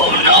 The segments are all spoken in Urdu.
Oh, no.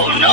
Oh, no.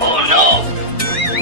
Oh, no.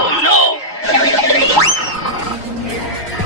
Oh, no.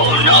Oh, no.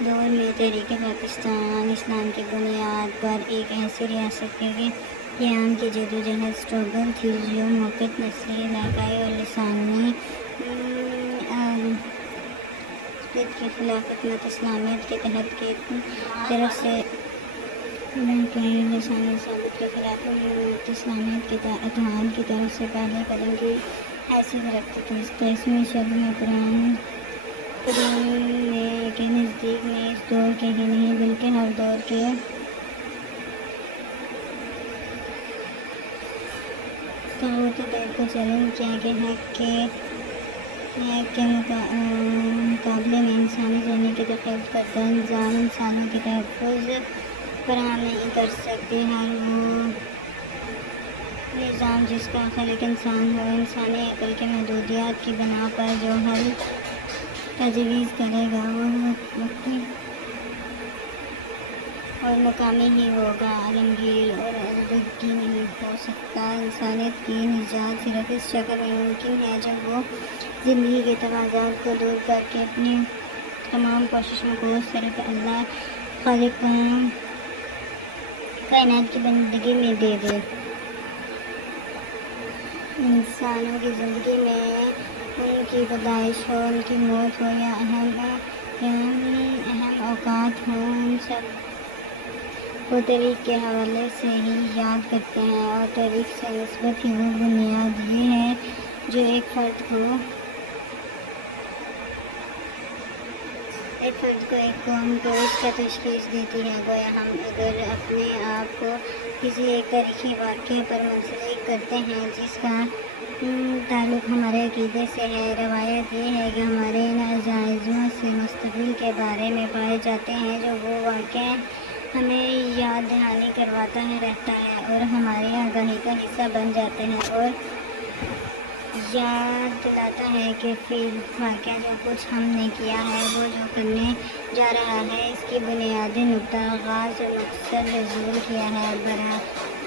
دور میں تحریک پاکستان اسلام کی بنیاد پر ایک ایسی ریاست کے قیام کی جدوجہد اسٹرگل تھی جو موقت نسلی علاقائی اور لسانی کی خلاف حکومت اسلامیت کے تحت کی طرف سے علاقائی اور لسانی ثابت کے خلاف حکومت اسلامیت کے اتحاد کی طرف سے پہلے قدم کی حیثیت رکھتی تھی۔ 23ویں صدی میں قرآن کے نزدیک میں اس دور کے ہی نہیں بلکہ ہر دور کے طاغوتی دور کو چیلنج کیا کہ حق کے مقابلے میں انسانی ذہنی کی تخلیق کردہ نظام انسانوں کے تحفظ فراہم نہیں کر سکتی۔ ہر وہ نظام جس کا خالق انسان ہو انسانی عقل کے محدودیات کی بنا پر جو حل تجویز کرے گا وہ وقتی اور مقامی ہی ہوگا، عالمگیر اور علیحدگی نہیں ہو سکتا۔ انسانیت کی نجات صرف اس شکل میں ممکن ہے جب وہ زندگی کے تقاضات کو دور کر کے اپنی تمام کوششوں کو صرف اللہ خالق کائنات کی بندگی میں دے دے۔ انسانوں کی زندگی میں ان کی پیدائش ہو، ان کی موت ہو یا اہم اوقات ہوں، ان سب کو تاریخ کے حوالے سے ہی یاد کرتے ہیں، اور تاریخ سے نسبت ہی وہ بنیاد یہ ہے جو ایک فرد کو ایک قوم کو اس کا تشخیص دیتی ہے۔ گویا ہم اگر اپنے آپ کو کسی ایک تاریخی واقعے پر منسلک کرتے ہیں جس کا تعلق ہمارے عقیدے سے ہے، روایت یہ ہے کہ ہمارے ان عزائزوں سے مستقبل کے بارے میں پائے جاتے ہیں جو وہ واقعہ ہمیں یاد دہانی کرواتا رہتا ہے اور ہماری آگاہی کا حصہ بن جاتے ہیں اور یاد دلاتا ہے کہ فی الواقع جو کچھ ہم نے کیا ہے، وہ جو کرنے جا رہا ہے، اس کی بنیادی نقطہ غاز اور مقصد ظہور کیا ہے۔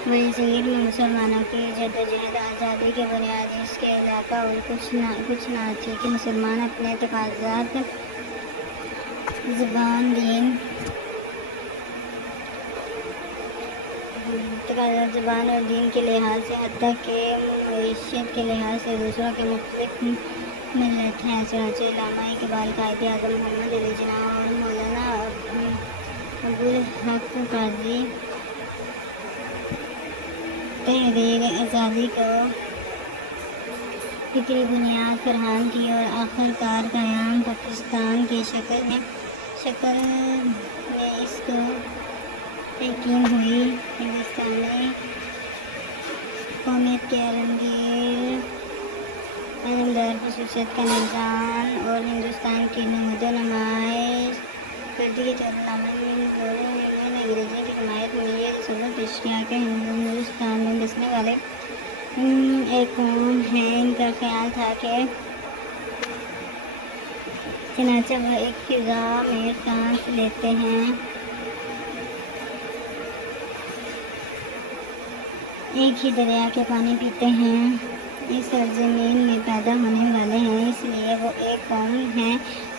برصغیر میں مسلمانوں کی جدوجہد آزادی کی بنیاد اس کے علاوہ اور کچھ نہ تھی کہ مسلمان اپنے تقاضات زبان اور دین کے لحاظ سے حتیٰ کہ معیشت کے لحاظ سے دوسروں کے مختلف ملت ہیں۔ چنانچہ علامہ اقبال، قائد اعظم محمد علی جناح اور مولانا ابوالحق قاضی تحریک آزادی کو فکری بنیاد فراہم کی اور آخرکار قیام پاکستان کی شکل میں اس کو تحکیم ہوئی۔ ہندوستانی قومیت کے علمدار خصوصیت کا نظام اور ہندوستان کی نمود و نمائش کردگی کے طور میں انگریزی کی حمایت میں یہ تصور پیش کیا کہ ہندوستان میں بسنے والے ایک قوم ہے۔ ان کا خیال تھا کہ چنانچہ وہ ایک فضا میں سانس لیتے ہیں، ایک ہی دریا کے پانی پیتے ہیں، اس سرزمین میں پیدا ہونے والے ہیں، اس لیے وہ ایک قوم ہے،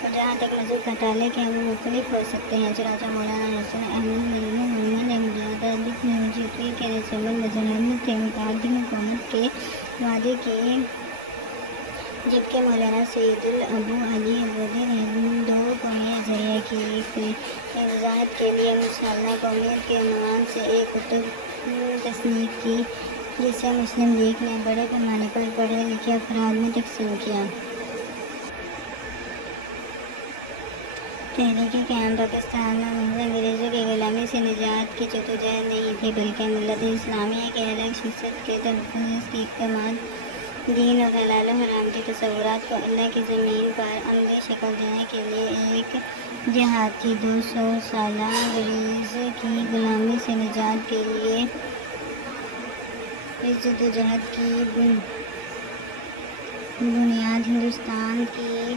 اور جہاں تک مذہب کا تعلق ہے وہ مختلف ہو سکتے ہیں۔ چنانچہ مولانا حسن احمد ندوی محمد احمد آدب موجودگی کے رسول مذہب تھے، متعدد حکومت کے وعدے کی، جبکہ مولانا سید ابو علی ابودی دو قومی ذریعہ کی وضاحت کے لیے مسلح قومیت کے عنوان سے ایک کتب تصنیف کی، جسے مسلم لیگ نے بڑے پیمانے پر پڑھے لکھے افراد میں تقسیم کیا۔ تحریک قیام پاکستان میں محض انگریزوں کی غلامی سے نجات کی جدوجہد نہیں تھی، بلکہ ملت اسلامیہ کے الگ شخصیت کے تحفظ کی اقدامات، دین اور حلال و حرام کے تصورات کو اللہ کی زمین پر عملی شکل دینے کے لیے ایک جہاد تھی۔ 200 سالہ انگریز کی غلامی سے نجات کے لیے اس جدوجہد کی بنیاد ہندوستان کی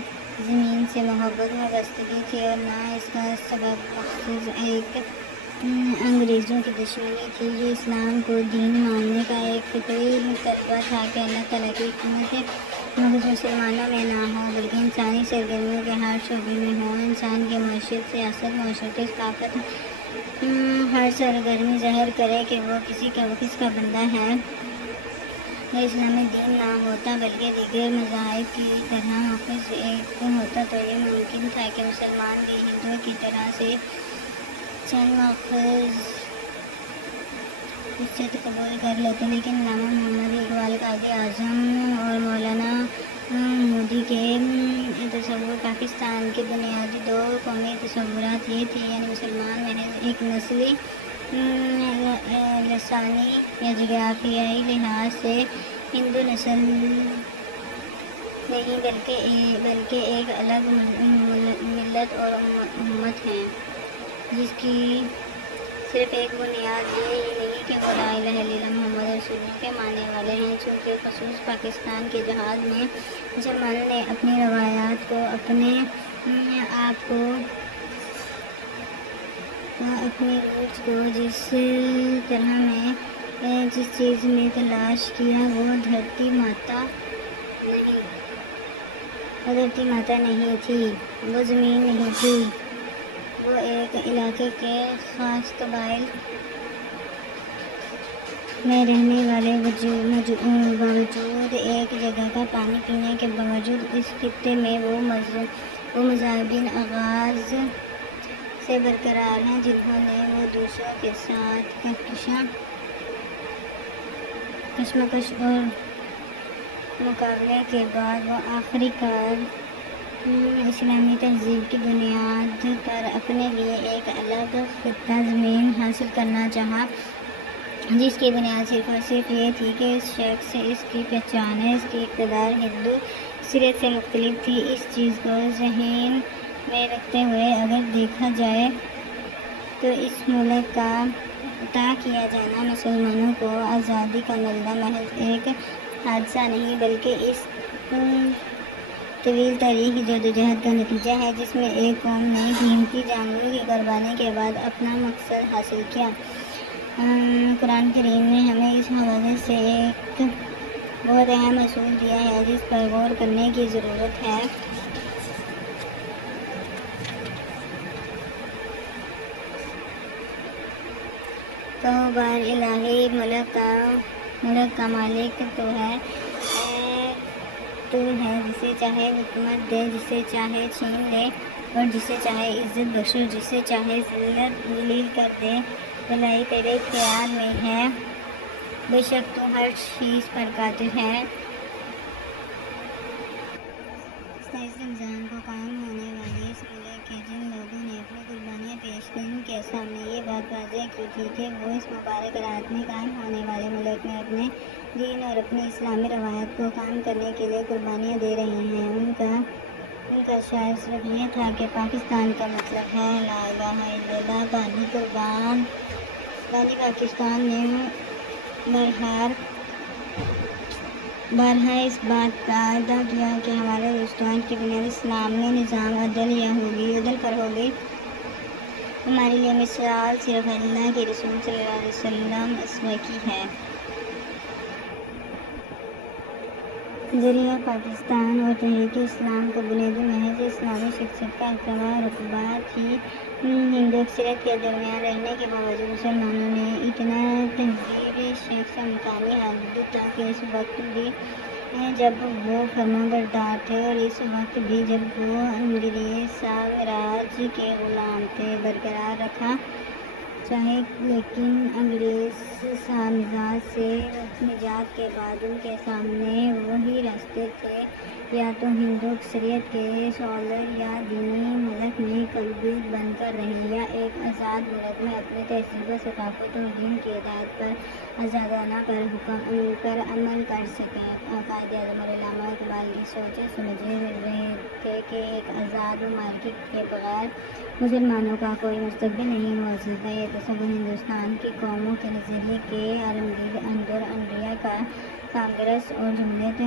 زمین سے محبت وابستگی تھی، اور نہ اس کا سبب مخصوص ایک انگریزوں کی دشمنی تھی۔ یہ اسلام کو دین ماننے کا ایک فطری طلبہ تھا کہ اللہ تعالیٰ کی حکمت مگر مسلمانوں میں نہ ہو بلکہ انسانی سرگرمیوں کے ہر شعبے میں ہو۔ انسان کی معیشت، سیاست، معاشرتی ثقافت ہر سرگرمی ظاہر کرے کہ وہ کس کا بندہ ہے۔ اگر اسلامی دین نہ ہوتا بلکہ دیگر مذاہب کی طرح محض ایک ہوتا تو یہ ممکن تھا کہ مسلمان بھی ہندوؤں کی طرح سے چند ماخذ حجت قبول کر لیتے، لیکن علامہ محمد اقبال، قائد اعظم اور مولانا مودودی کے تصور پاکستان کے بنیادی دو قومی تصورات یہ تھے، یعنی مسلمان محض ایک نسلی، لسانی یا جغرافیائی لحاظ سے ہندو نسل نہیں بلکہ ایک الگ ملت اور امت ہے جس کی صرف ایک بنیاد یہ نہیں کہ وہ لا الہ الا اللہ محمد رسول اللہ کے ماننے والے ہیں۔ چونکہ خصوص پاکستان کے جہاد میں مسلمانوں نے اپنی روایات کو، اپنے آپ کو، اپنی روٹس کو جس چیز میں تلاش کیا وہ دھرتی ماتا نہیں تھی، وہ زمین نہیں تھی، وہ ایک علاقے کے خاص قبائل میں رہنے والے باوجود، ایک جگہ کا پانی پینے کے باوجود اس خطے میں وہ مذاہبین آغاز سے برقرار ہیں جنہوں نے وہ دوسروں کے ساتھ کشمکش اور مقابلے کے بعد وہ آخری کار اسلامی تہذیب کی بنیاد پر اپنے لیے ایک الگ خطہ زمین حاصل کرنا چاہا، جس کی بنیاد صرف اور صرف یہ تھی کہ اس شخص، اس کی پہچان، اس کی اقتدار ہندو سیرت سے مختلف تھی۔ اس چیز کو ذہن میں رکھتے ہوئے اگر دیکھا جائے تو اس ملک کا عطا کیا جانا مسلمانوں کو آزادی کا ملنا محض ایک حادثہ نہیں بلکہ اس طویل تاریخی جدوجہد کا نتیجہ ہے جس میں ایک قوم نے قیمتی جانوروں کی قربانی کے بعد اپنا مقصد حاصل کیا۔ قرآن کریم نے ہمیں اس حوالے سے ایک بہت اہم اصول دیا ہے جس پر غور کرنے کی ضرورت ہے۔ کہو بار الہی، ملک کا مالک تو ہے، تو ہے جسے چاہے حکومت دے، جسے چاہے چھین لے اور جسے چاہے عزت بخشے، جسے چاہے ذلیل کر دے۔ بھلائی تیرے اختیار میں ہے، بے شک تو ہر چیز پر قادر ہے۔ 27 رمضان کو قائم ہونے والے اس ملک کے جن لوگوں نے اپنی قربانیاں پیش کی، ان کے سامنے یہ بات واضح کی تھی کہ وہ اس مبارک رات میں قائم ہونے والے ملک میں اپنے دین اور اپنی اسلامی روایات کو قائم کرنے کے لیے قربانیاں دے رہے ہیں۔ ان کا شعار صرف یہ تھا کہ پاکستان کا مطلب ہے لا الہ الا اللہ۔ بانی پاکستان نے بارہا اس بات کا اعادہ کیا کہ ہمارے ہندوستان کی بنیاد اسلامی نظام عدل پر ہوگی۔ ہمارے لیے مثال صرف اللہ کے رسول صلی اللہ علیہ وسلم اسوہ کی ہے۔ ذریعہ پاکستان اور تحریک اسلام کو بنیادی محض اسلامی شخصیت کا رتبہ تھی۔ ہندو اکثریت کے درمیان رہنے کے باوجود مسلمانوں نے اتنا تہذیب شخص مقامی حد تک اس وقت بھی جب وہ فرمانبردار تھے اور اس وقت بھی جب وہ انگریز سامراج کے غلام تھے برقرار رکھا چاہے، لیکن انگریز سامراج سے نجات کے بعد ان کے سامنے وہی راستے تھے، یا تو ہندو اکثریت کے سیکولر یا دینی ملک میں قلبیت بن کر رہے، یا ایک آزاد ملک میں اپنی تہذیب و ثقافت اور دین کی ہدایت پر آزادانہ پر عمل کر سکیں۔ قائد اعظم اور علامہ اقبال اس سوچے سمجھے رہے تھے کہ ایک آزاد ممالک کے بغیر مسلمانوں کا کوئی مستقبل نہیں ہو سکتا۔ یہ تصور ہندوستان کی قوموں کے نظریے کے عالمگیر اندر انڈیا کانگریس اور جمہوریت